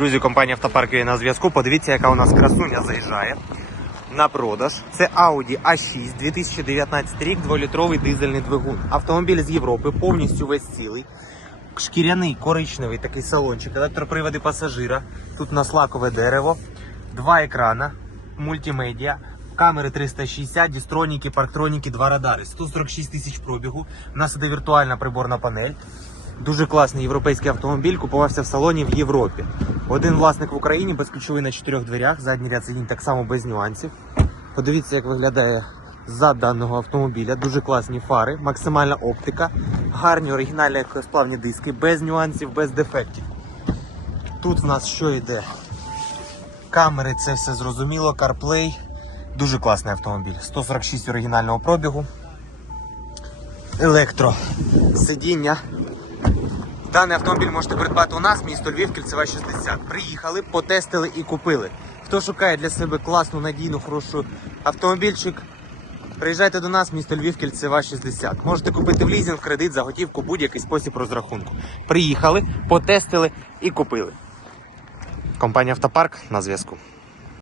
Друзі, компанія Автопарк на зв'язку. Подивіться, яка у нас красуня заїжджає на продаж. Це Audi A6 2019 рік, 2-літровий дизельний двигун. Автомобіль з Європи, повністю весь цілий. Шкіряний коричневий такий салончик, електроприводи пасажира. Тут у нас лакове дерево, два екрана, мультимедіа, камери 360, дістроніки, парктроніки, два радари. 146 тисяч пробігу. У нас іде віртуальна приборна панель. Дуже класний європейський автомобіль, купувався в салоні в Європі. Один власник в Україні безключовий на чотирьох дверях, задній ряд сидінь так само без нюансів. Подивіться, як виглядає зад даного автомобіля. Дуже класні фари, максимальна оптика, гарні оригінальні легкосплавні диски, без нюансів, без дефектів. Тут в нас що йде? Камери, це все зрозуміло, CarPlay. Дуже класний автомобіль. 146 оригінального пробігу. Електро сидіння. Даний автомобіль можете придбати у нас, місто Львів, кільцева 60. Приїхали, потестили і купили. Хто шукає для себе класну, надійну, хорошу автомобільчик, приїжджайте до нас, місто Львів, кільцева 60. Можете купити в лізинг, кредит, за готівку, будь-який спосіб розрахунку. Приїхали, потестили і купили. Компанія Автопарк на зв'язку.